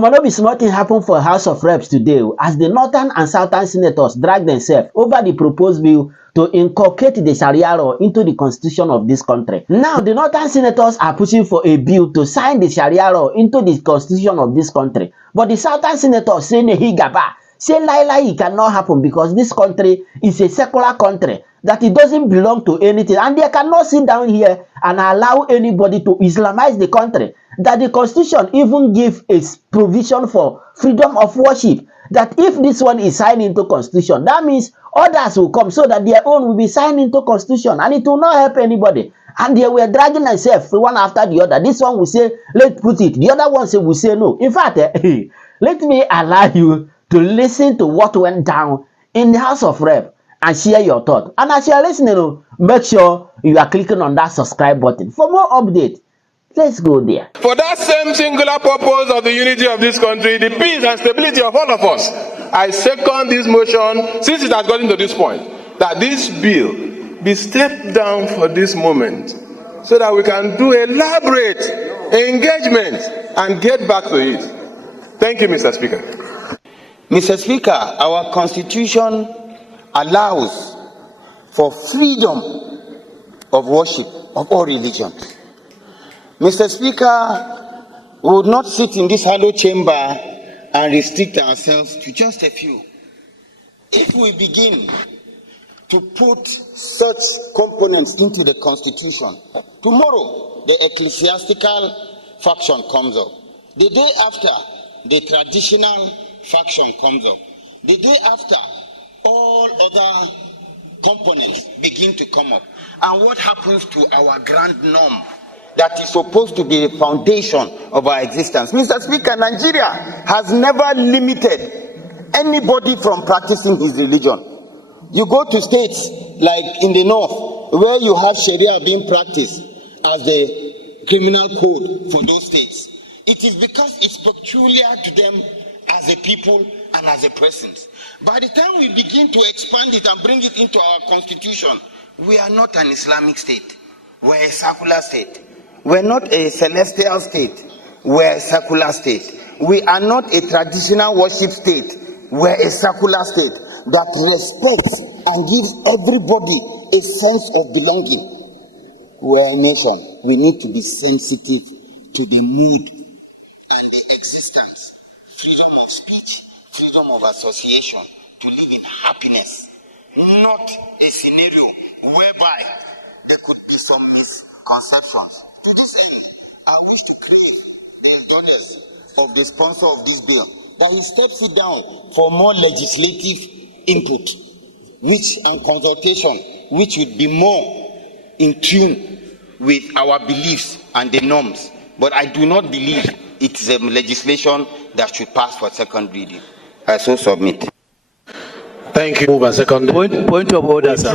No be small thing happen for House of Reps today as the northern and southern senators drag themselves over the proposed bill to inculcate the Sharia law into the constitution of this country. Now, the northern senators are pushing for a bill to sign the Sharia law into the constitution of this country. But the southern senators say nehi gaba, say lie, it cannot happen because this country is a secular country, that it doesn't belong to anything, and they cannot sit down here and allow anybody to Islamize the country. That the constitution even give a provision for freedom of worship, that if this one is signed into constitution, that means others will come so that their own will be signed into constitution, and it will not help anybody. And they were dragging themselves one after the other. This one will say let's put it, the other one will say no. In fact, let me allow you to listen to what went down in the House of Rep and share your thoughts. And as you are listening, make sure you are clicking on that subscribe button for more updates. Let's go there. For that same singular purpose of the unity of this country, the peace and stability of all of us, I second this motion, since it has gotten to this point, that this bill be stepped down for this moment so that we can do elaborate engagement and get back to it. Thank you, Mr. Speaker. Mr. Speaker, our Constitution allows for freedom of worship of all religions. Mr. Speaker, we would not sit in this hollow chamber and restrict ourselves to just a few. If we begin to put such components into the Constitution, tomorrow the ecclesiastical faction comes up. The day after, the traditional faction comes up. The day after, all other components begin to come up. And what happens to our grand norm that is supposed to be the foundation of our existence? Mr. Speaker, Nigeria has never limited anybody from practicing his religion. You go to states like in the north, where you have Sharia being practiced as the criminal code for those states. It is because it's peculiar to them as a people and as a presence. By the time we begin to expand it and bring it into our constitution, we are not an Islamic state. We're a secular state. We're not a celestial state. We're a secular state. We are not a traditional worship state. We're a secular state that respects and gives everybody a sense of belonging. We're a nation. We need to be sensitive to the mood and the existence, freedom of speech, freedom of association, to live in happiness, not a scenario whereby there could be some misconceptions. To this end, I wish to crave the donors of the sponsor of this bill that he steps it down for more legislative input, and consultation, which would be more in tune with our beliefs and the norms. But I do not believe it is a legislation that should pass for second reading. I so submit. Thank you. Move a second. Point of order, sir.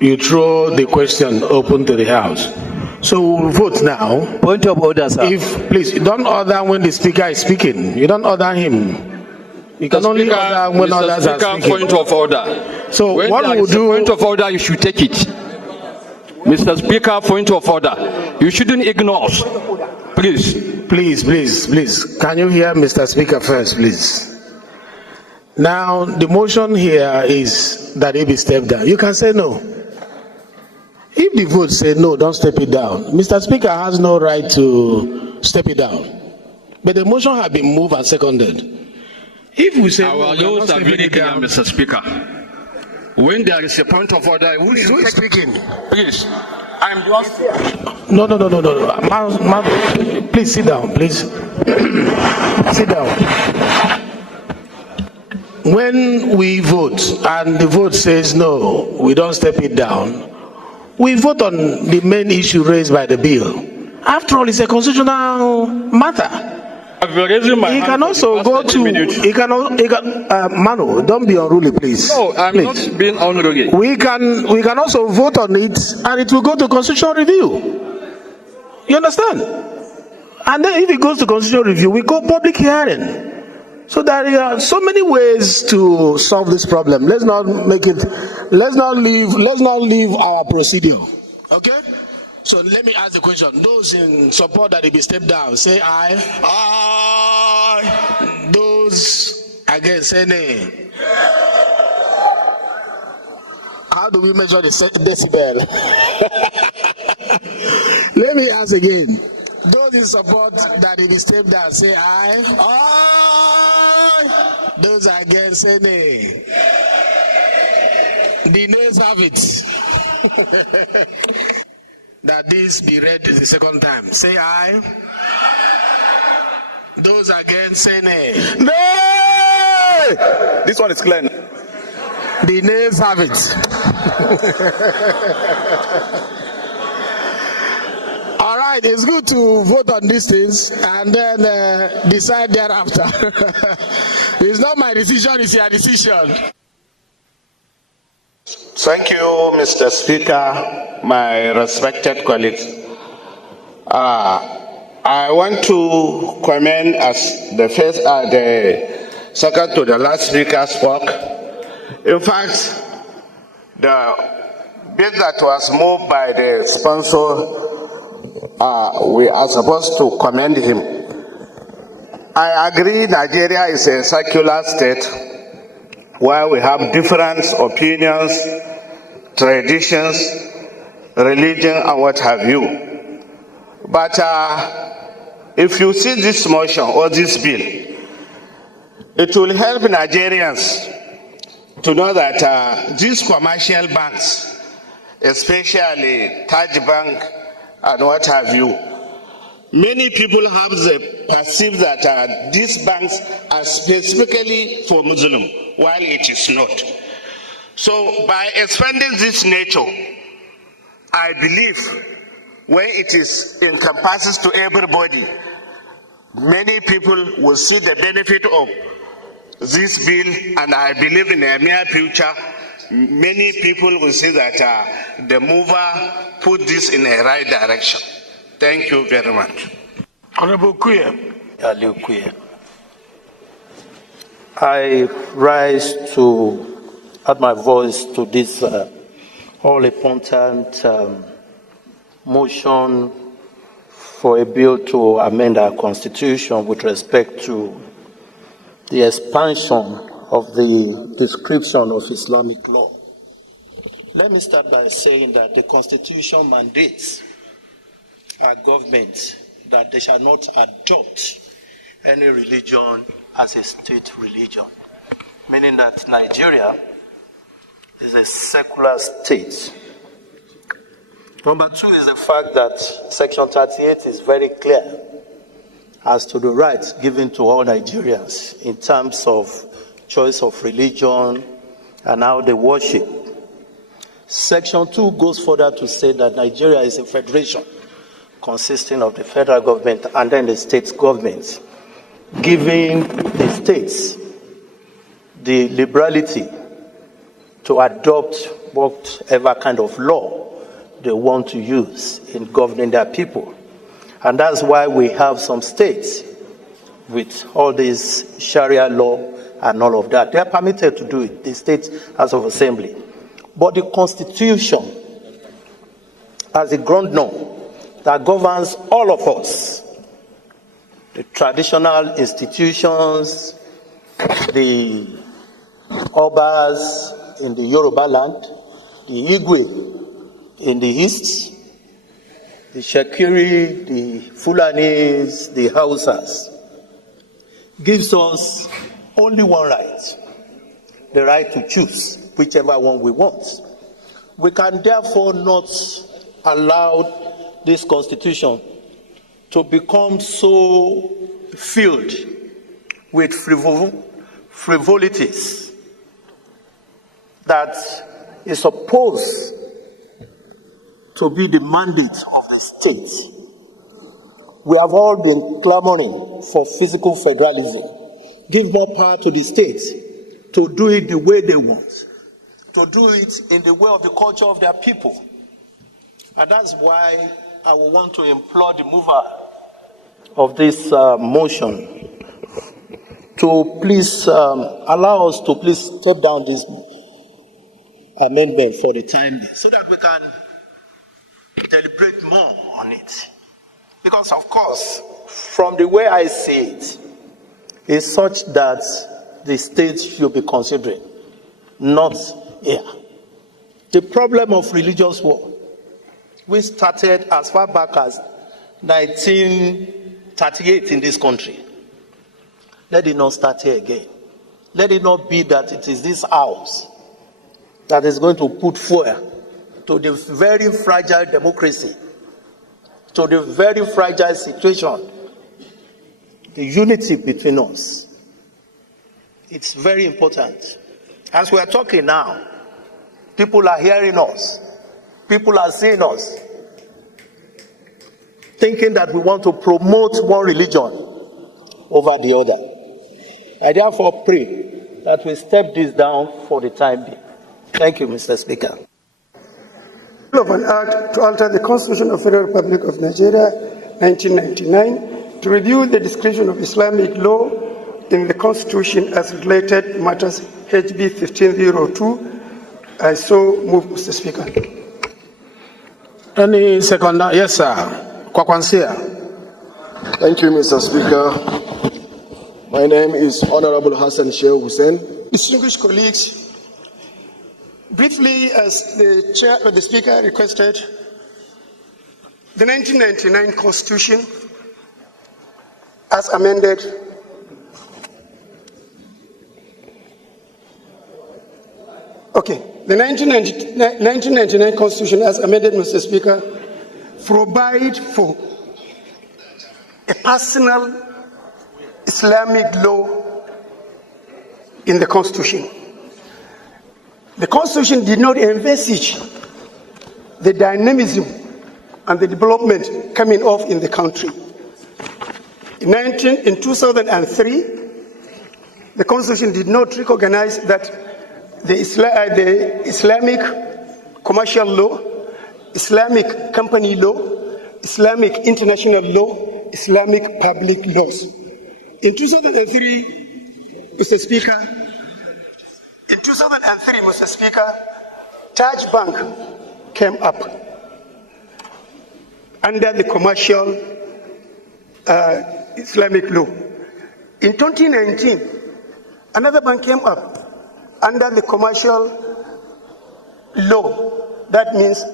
You throw the question open to the House. So we'll vote now. Point of order, sir. Please, don't order when the speaker is speaking. You don't order him. You can only order when others are speaking. Point of order. So when what we'll do... Point of order, you should take it. Mr. Speaker, point of order. You shouldn't ignore us. Please. Please. Can you hear Mr. Speaker first, please? Now, the motion here is that it be stepped down. You can say no. If the vote say no, don't step it down. Mr. Speaker has no right to step it down. But the motion has been moved and seconded. If we say our no, rules are very clear, Mr. Speaker. When there is a point of order, who is speaking? Please. I'm just... No. Please sit down, please. Sit down. When we vote and the vote says no, we don't step it down, we vote on the main issue raised by the bill. After all, it's a constitutional matter. He can also go to... Manu, don't be unruly, please. No, I'm please. Not being unruly. We can also vote on it and it will go to constitutional review. You understand? And then if it goes to constitutional review, we go public hearing. So there are so many ways to solve this problem. Let's not leave our procedure. Okay? So let me ask the question. Those in support that it be stepped down, say aye. Aye. again, say nay. How do we measure the decibel? Let me ask again. Those in support that it is step down, say aye. Aye. Those against, say nay. The nays have it. That this be read the second time. Say aye. Those against, say nay. Nay! This one is clear. The nays have it. All right, it's good to vote on these things and then decide thereafter. It's not my decision, it's your decision. Thank you, Mr. Speaker, my respected colleagues. I want to comment as the second to the last speaker spoke. In fact, the bill that was moved by the sponsor, we are supposed to commend him. I agree Nigeria is a secular state where we have different opinions, traditions, religion, and what have you. But if you see this motion or this bill, it will help Nigerians to know that these commercial banks, especially Taj Bank and what have you, many people perceive that these banks are specifically for Muslim, while it is not. So by expanding this nature, I believe when it is encompasses to everybody, many people will see the benefit of this bill, and I believe in the near future, many people will see that the mover put this in a right direction. Thank you very much. Honorable Kuye. I rise to add my voice to this all-important motion for a bill to amend our constitution with respect to the expansion of the description of Islamic law. Let me start by saying that the constitution mandates our government that they shall not adopt any religion as a state religion, meaning that Nigeria is a secular state. Number two is the fact that Section 38 is very clear as to the rights given to all Nigerians in terms of choice of religion and how they worship. Section 2 goes further to say that Nigeria is a federation consisting of the federal government and then the state governments, giving the states the liberality to adopt whatever kind of law they want to use in governing their people. And that's why we have some states with all this Sharia law and all of that. They are permitted to do it, the State House of Assembly. But the Constitution, as a ground norm that governs all of us, the traditional institutions, the Obas in the Yoruba land, the Igwe in the east, the Shakiri, the Fulanis, the Hausas, gives us only one right, the right to choose whichever one we want. We can therefore not allow this constitution to become so filled with frivolities that is supposed to be the mandate of the state. We have all been clamoring for physical federalism. Give more power to the states to do it the way they want, to do it in the way of the culture of their people. And that's why I will want to implore the mover of this motion to please allow us to please step down this amendment for the time being, so that we can deliberate more on it. Because of course, from the way I see it, is such that the state should be considering, not here. The problem of religious war, we started as far back as 1938 in this country. Let it not start here again. Let it not be that it is this house that is going to put fuel to the very fragile democracy, to the very fragile situation. The unity between us, it's very important. As we are talking now, people are hearing us, people are seeing us, thinking that we want to promote one religion over the other. I therefore pray that we step this down for the time being. Thank you, Mr. Speaker. Of an act to alter the Constitution of the Federal Republic of Nigeria, 1999, to review the description of Islamic law in the Constitution as related matters, HB 1502. I so move, Mr. Speaker. Any seconder? Yes, sir. Kwakwansia. Thank you, Mr. Speaker. My name is Honorable Hassan Sheikh Hussein. Distinguished colleagues, briefly, as the chair or the speaker requested, the 1999 Constitution, as amended, the 1999 Constitution, as amended, Mr. Speaker, provide for a personal Islamic law in the Constitution. The Constitution did not envisage the dynamism and the development coming off in the country. In 2003, the Constitution did not recognize that the Islamic commercial law, Islamic company law, Islamic international law, Islamic public laws. In 2003, Mr. Speaker, Taj Bank came up under the commercial Islamic law. In 2019, another bank came up under the commercial law. That means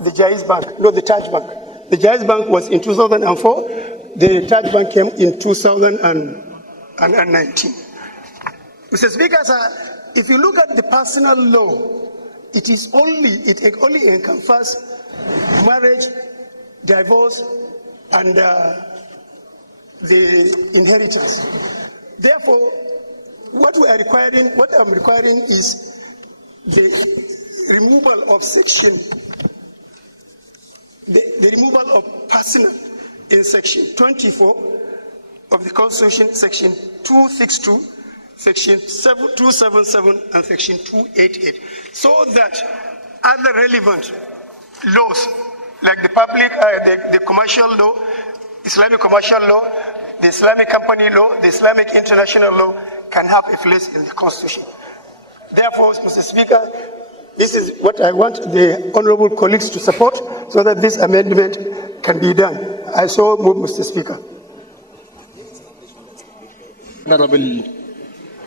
the Jaiz Bank, not the Taj Bank. The Jaiz Bank was in 2004. The Taj Bank came in 2019. Mr. Speaker, sir, if you look at the personal law, it only encompasses marriage, divorce, and the inheritance. Therefore, what I'm requiring is the removal of section, the removal of personal in section 24 of the Constitution, section 262, section 277, and section 288, so that other relevant laws like the public, the commercial law, Islamic commercial law, the Islamic company law, the Islamic international law can have a place in the Constitution. Therefore, Mr. Speaker, this is what I want the honorable colleagues to support so that this amendment can be done. I so move, Mr. Speaker. Honorable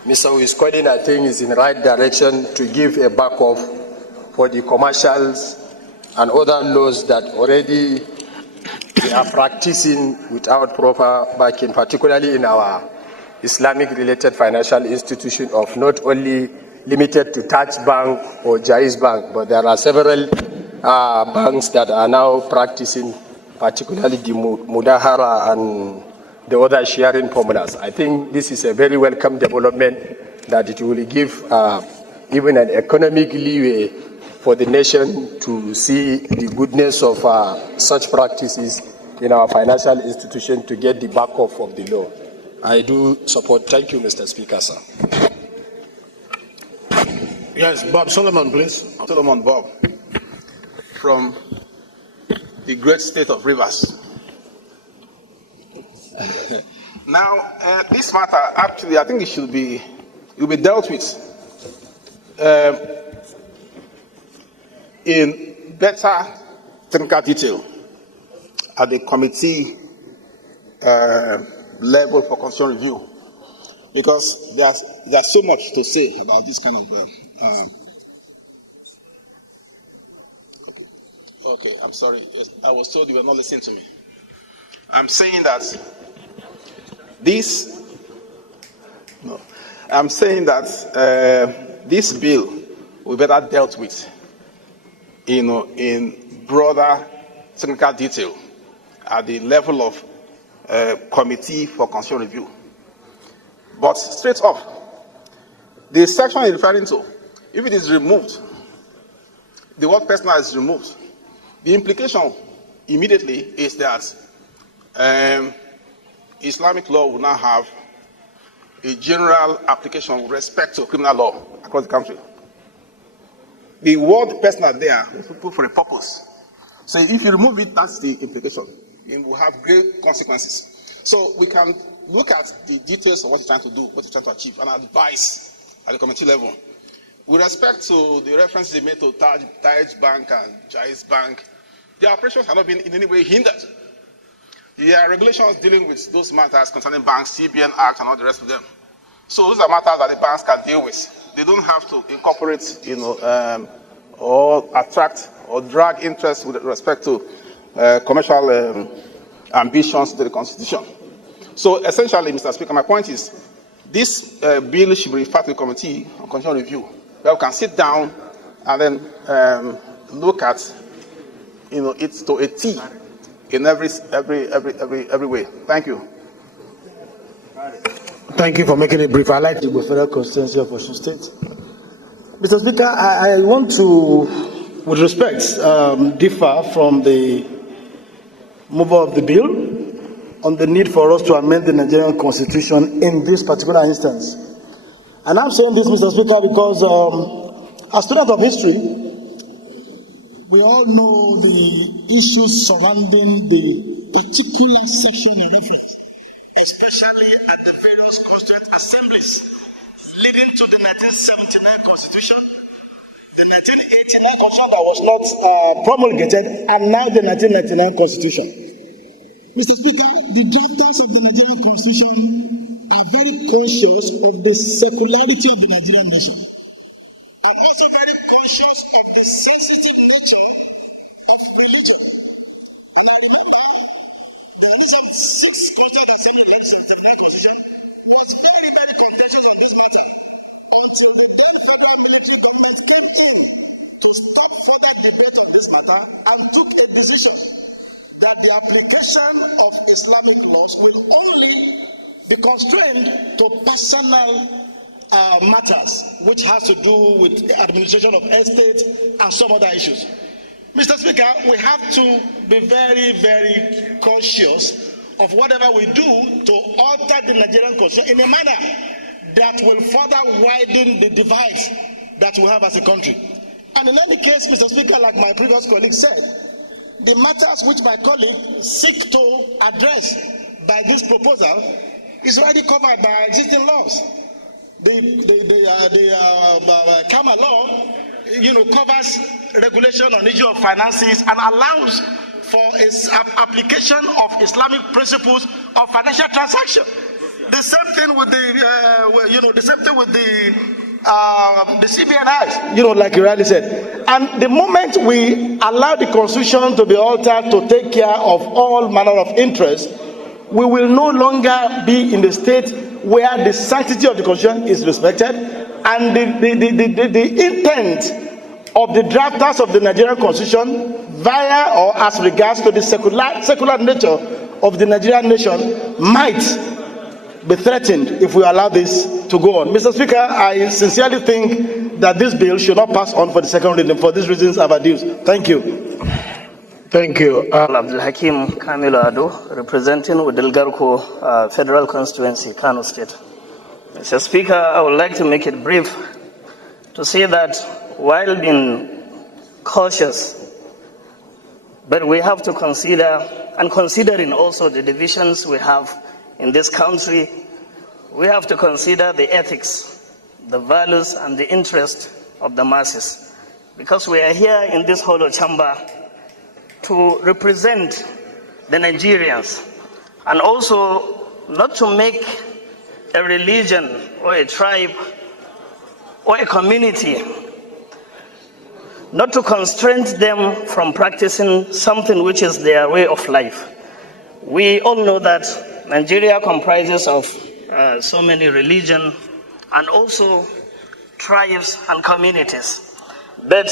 Mr. Wiskodin, I think, is in the right direction to give a backup for the commercials and other laws that already they are practicing without proper backing, particularly in our Islamic-related financial institution of not only limited to Taj Bank or Jaiz Bank, but there are several banks that are now practicing, particularly the Mudahara and the other sharing formulas. I think this is a very welcome development that it will give even an economic leeway for the nation to see the goodness of such practices in our financial institution to get the backup of the law. I do support. Thank you, Mr. Speaker, sir. Yes, Bob Solomon, please. Solomon Bob, from the great state of Rivers. Now, this matter, actually, I think it will be dealt with in better technical detail at the committee level for constitutional review. because there's so much to say about this kind of. Okay, I'm sorry. Yes, I was told you were not listening to me. I'm saying that this bill will be better dealt with, in broader technical detail at the level of committee for constitutional review. But straight off, the section is referring to, if it is removed, the word personal is removed, the implication immediately is that Islamic law will now have a general application with respect to criminal law across the country. The word personal there is put for a purpose. So if you remove it, that's the implication. It will have great consequences. So we can look at the details of what you're trying to do, what you're trying to achieve, and advise at the committee level. With respect to the references made to Taj Bank and Jais Bank, their operations have not been in any way hindered. There are regulations dealing with those matters concerning banks, CBN Act, and all the rest of them. So those are matters that the banks can deal with. They don't have to incorporate, or attract or drag interest with respect to commercial ambitions to the Constitution. So essentially, Mr. Speaker, my point is this bill should be referred to the Committee on Constitutional Review, where we can sit down and then look at it to a T in every way. Thank you. Thank you for making it brief. I like the federal constituency of Osun State. Mr. Speaker, I want to, with respect, differ from the mover of the bill on the need for us to amend the Nigerian constitution in this particular instance. And I'm saying this, Mr. Speaker, because as students of history, we all know the issues surrounding the particular section in reference, especially at the various constituent assemblies leading to the 1979 Constitution, the 1989 Constitution that was not promulgated, and now the 1999 Constitution. Mr. Speaker, the drafters of the Nigerian Constitution are very conscious of the secularity of the Nigerian nation, and also very conscious of the sensitive nature of religion. And I remember the release of 6 Constituent Assembly legislative Constitution was very, very contentious on this matter until the then federal military government came in to stop further debate of this matter and took a decision that the application of Islamic laws will only be constrained to personal matters, which has to do with the administration of estates and some other issues. Mr. Speaker, we have to be very, very cautious of whatever we do to alter the Nigerian constitution in a manner that will further widen the divide that we have as a country. And in any case, Mr. Speaker, like my previous colleague said, the matters which my colleague seek to address by this proposal is already covered by existing laws. The Kama law, covers regulation on issue of finances and allows for its application of Islamic principles of financial transaction. The same thing with the CBN Act, like you rightly said. And the moment we allow the Constitution to be altered to take care of all manner of interest, we will no longer be in the state where the sanctity of the Constitution is respected, and the intent of the drafters of the Nigerian Constitution via or as regards to the secular nature of the Nigerian nation might be threatened if we allow this to go on. Mr. Speaker, I sincerely think that this bill should not pass on for the second reading. For these reasons I've adduced. Thank you. Thank you. Abdul Hakim Kamilo Ado, representing Udilgarko Federal Constituency, Kano State. Mr. Speaker, I would like to make it brief to say that while being cautious, but we have to consider, and considering also the divisions we have in this country, we have to consider the ethics, the values, and the interest of the masses. Because we are here in this hollow chamber to represent the Nigerians, and also not to make a religion or a tribe or a community, not to constrain them from practicing something which is their way of life. We all know that Nigeria comprises of so many religions and also tribes and communities. But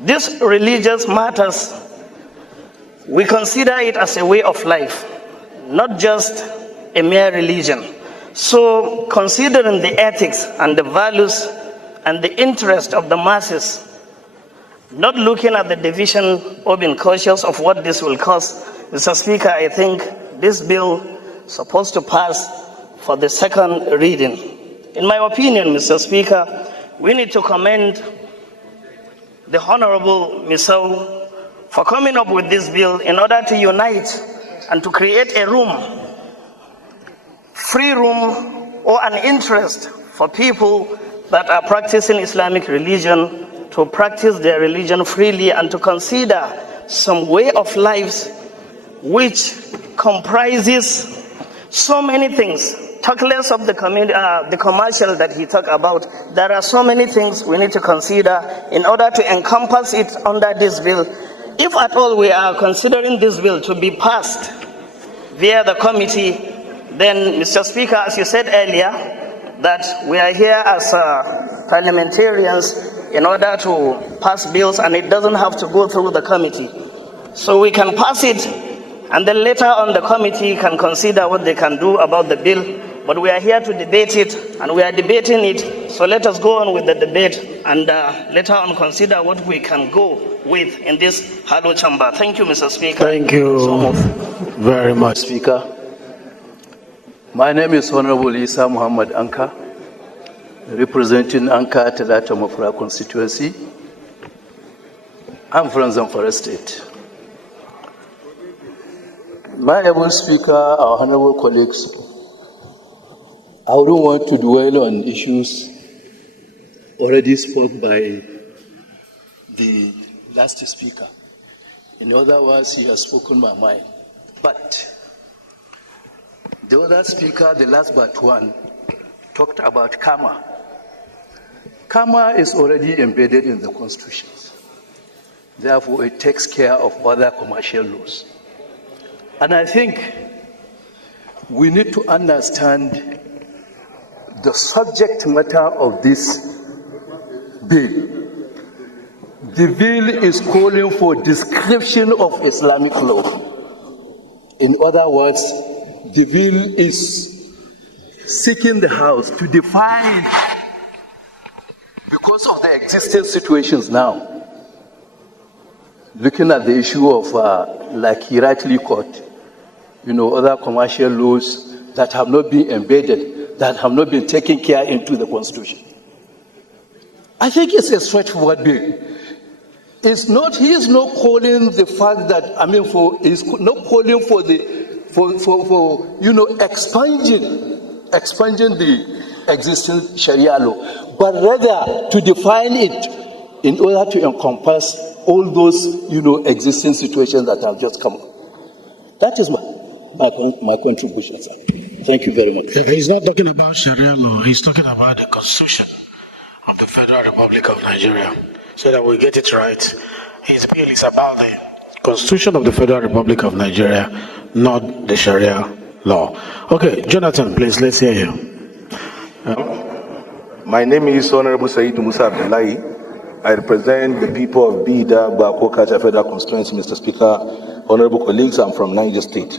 these religious matters, we consider it as a way of life, not just a mere religion. So considering the ethics and the values and the interest of the masses, not looking at the division or being cautious of what this will cause, Mr. Speaker, I think this bill is supposed to pass for the second reading. In my opinion, Mr. Speaker, we need to commend the Honorable Misau for coming up with this bill in order to unite and to create a room, free room or an interest for people that are practicing Islamic religion to practice their religion freely and to consider some way of life which comprises so many things. Talk less of the commercial that he talked about. There are so many things we need to consider in order to encompass it under this bill. If at all we are considering this bill to be passed via the committee, then, Mr. Speaker, as you said earlier, that we are here as parliamentarians in order to pass bills and it doesn't have to go through the committee. So we can pass it and then later on the committee can consider what they can do about the bill. But we are here to debate it and we are debating it. So let us go on with the debate and later on consider what we can go with in this hollow chamber. Thank you, Mr. Speaker. Thank you very much, Speaker. My name is Honorable Isa Muhammad Anka, representing Anka Talata Mafra constituency. I'm from Zamfara State. My able Speaker, our honorable colleagues, I wouldn't want to dwell on issues already spoke by the last speaker. In other words, he has spoken my mind. But the other speaker, the last but one, talked about karma. Karma is already embedded in the Constitution. Therefore, it takes care of other commercial laws. And I think we need to understand the subject matter of this bill. The bill is calling for description of Islamic law. In other words, the bill is seeking the House to define, because of the existing situations now, looking at the issue of, like he rightly quoted, other commercial laws that have not been embedded, that have not been taken care into the Constitution. I think it's a straightforward bill. It's not, he is not calling the fact that, he's not calling for expunging the existing Sharia law, but rather to define it in order to encompass all those, existing situations that have just come up. That is my contribution, sir. Thank you very much. He's not talking about Sharia law, he's talking about the Constitution of the Federal Republic of Nigeria. So that we get it right, his bill is about the Constitution of the Federal Republic of Nigeria, not the Sharia law. Okay, Jonathan, please, let's hear you. My name is Honorable Said Musa Abdullahi. I represent the people of Bida, Bako, Kacha Federal Constituency, Mr. Speaker. Honorable colleagues, I'm from Niger State.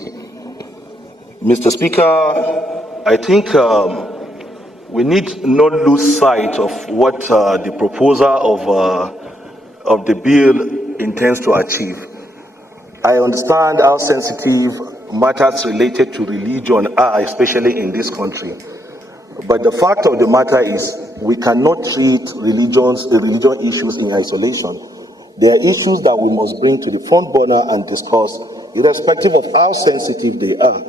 Mr. Speaker, I think we need not lose sight of what the proposer of the bill intends to achieve. I understand how sensitive matters related to religion are, especially in this country. But the fact of the matter is, we cannot treat religion issues in isolation. There are issues that we must bring to the front burner and discuss, irrespective of how sensitive they are.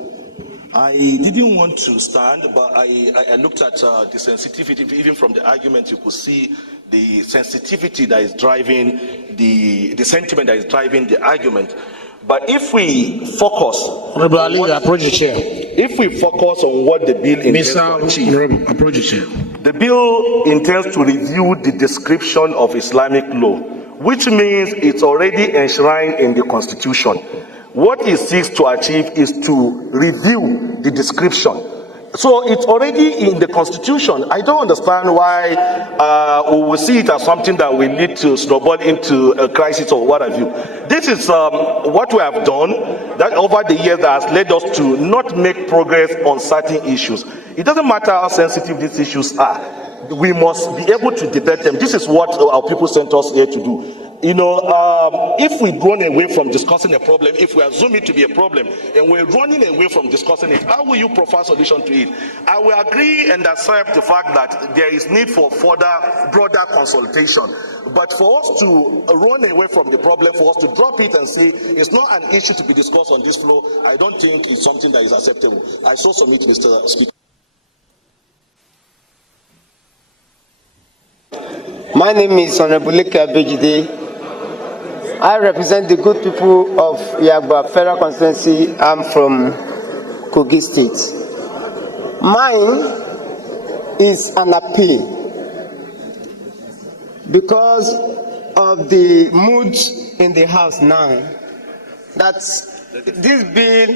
I didn't want to stand, but I looked at the sensitivity. Even from the argument, you could see the sensitivity that is driving the sentiment that is driving the argument. But if we focus, Honorable Ali, approach the chair. If we focus on what the bill intends to achieve, the bill intends to review the description of Islamic law, which means it's already enshrined in the Constitution. What it seeks to achieve is to review the description. So it's already in the Constitution. I don't understand why we will see it as something that we need to snowball into a crisis or what have you. This is what we have done that over the years that has led us to not make progress on certain issues. It doesn't matter how sensitive these issues are. We must be able to debate them. This is what our people sent us here to do. You know, if we run away from discussing a problem, if we assume it to be a problem, and we're running away from discussing it, how will you provide solution to it? I will agree and accept the fact that there is need for further, broader consultation. But for us to run away from the problem, for us to drop it and say it's not an issue to be discussed on this floor, I don't think it's something that is acceptable. I so submit, Mr. Speaker. My name is Honorable Leke Abejide. I represent the good people of Yagba Federal Constituency. I'm from Kogi State. Mine is an appeal because of the mood in the House now, that this bill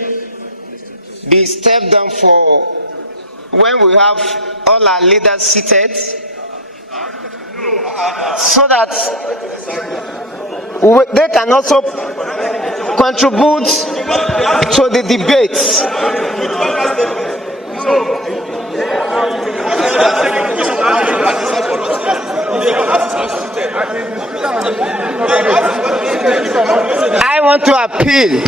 be stepped down for when we have all our leaders seated, so that they can also contribute to the debates. I want to appeal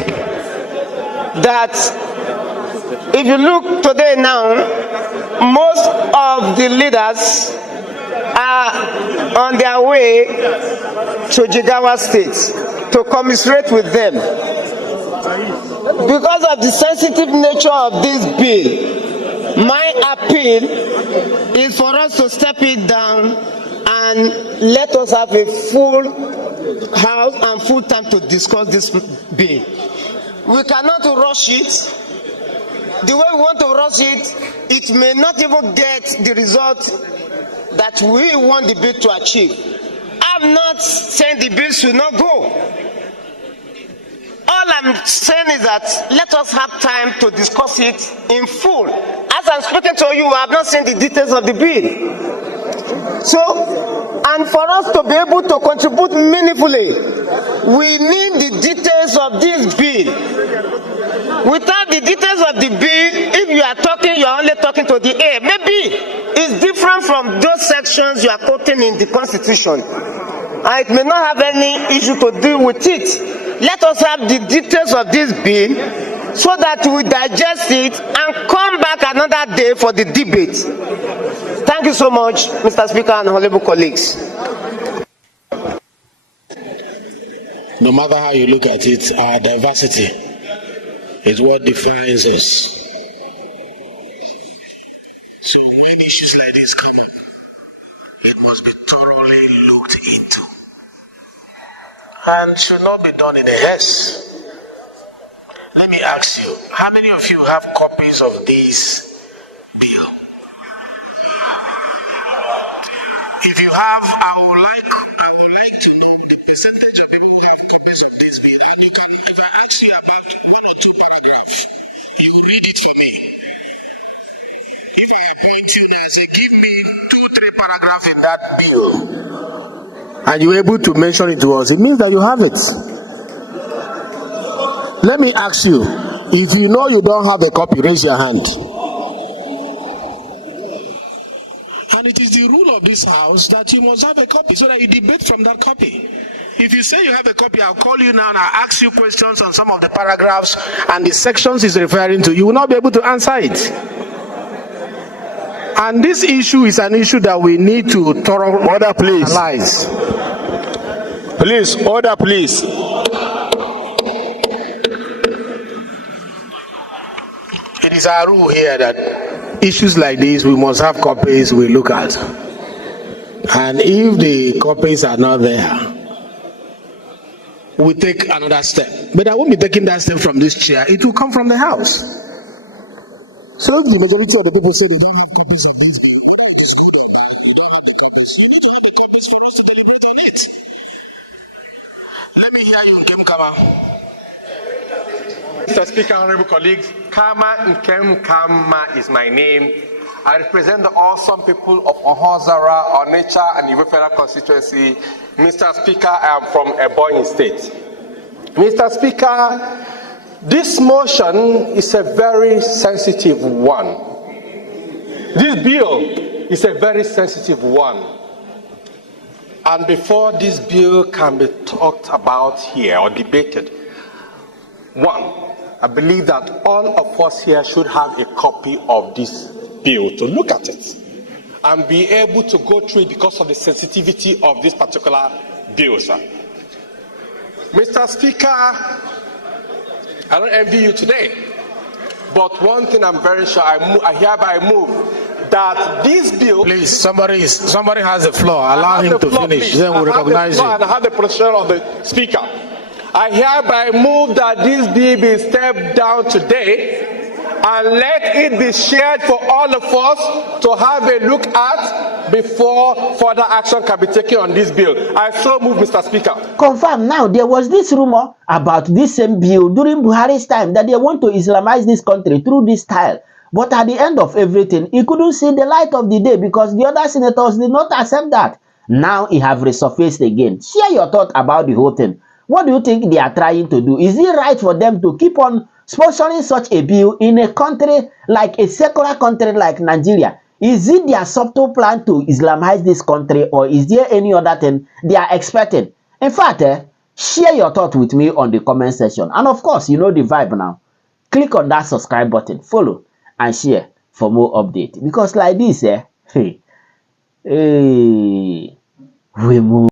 that if you look today now, most of the leaders are on their way to Jigawa State to commiserate with them. Because of the sensitive nature of this bill, my appeal is for us to step it down and let us have a full house and full time to discuss this bill. We cannot rush it. The way we want to rush it, it may not even get the result that we want the bill to achieve. I'm not saying the bill should not go. All I'm saying is that let us have time to discuss it in full. As I'm speaking to you, I have not seen the details of the bill. So, and for us to be able to contribute meaningfully, we need the details of this bill. Without the details of the bill, if you are talking, you are only talking to the air. Maybe it's different from those sections you are quoting in the Constitution. And it may not have any issue to deal with it. Let us have the details of this bill so that we digest it and come back another day for the debate. Thank you so much, Mr. Speaker and honorable colleagues. No matter how you look at it, our diversity is what defines us. So when issues like this come up, it must be thoroughly looked into and should not be done in a haste. Let me ask you, how many of you have copies of this bill? If you have, I would like to know the percentage of people who have copies of this bill. And you can ask you about one or two paragraphs. You will read it for me. If I appoint you now, say, give me 2-3 paragraphs in that bill, and you're able to mention it to us, it means that you have it. Let me ask you, if you know you don't have a copy, raise your hand. And it is the rule of this house that you must have a copy so that you debate from that copy. If you say you have a copy, I'll call you now and I'll ask you questions on some of the paragraphs and the sections is referring to. You will not be able to answer it. And this issue is an issue that we need to thoroughly analyze. Please, order, please. It is our rule here that issues like this, we must have copies we look at. And if the copies are not there, we take another step. But I won't be taking that step from this chair. It will come from the house. So if the majority of the people say they don't have copies of this bill, whether it is good or bad, you don't have the copies. You need to have the copies for us to deliberate on it. Let me hear you, Nkem Kama. Mr. Speaker, honorable colleagues, Kama Nkem Kama is my name. I represent the awesome people of Ohozara, Onitsha, and Iwe Federal Constituency. Mr. Speaker, I am from Ebonyi State. Mr. Speaker, this motion is a very sensitive one. This bill is a very sensitive one. And before this bill can be talked about here or debated, one, I believe that all of us here should have a copy of this bill to look at it and be able to go through it because of the sensitivity of this particular bill, sir. Mr. Speaker, I don't envy you today, but one thing I'm very sure, I hereby move that this bill... Please, somebody has the floor. Allow him to finish. Please. Then we'll recognize you. And I have the position of the Speaker. I hereby move that this bill be stepped down today and let it be shared for all of us to have a look at before further action can be taken on this bill. I so move, Mr. Speaker. Confirm now, there was this rumor about this same bill during Buhari's time that they want to Islamize this country through this style. But at the end of everything, he couldn't see the light of the day because the other senators did not accept that. Now he have resurfaced again. Share your thought about the whole thing. What do you think they are trying to do? Is it right for them to keep on sponsoring such a bill in a country like a secular country like Nigeria? Is it their subtle plan to Islamize this country, or is there any other thing they are expecting? In fact, share your thought with me on the comment section. And of course, you know the vibe now. Click on that subscribe button, follow, and share for more updates. Because like this, we move.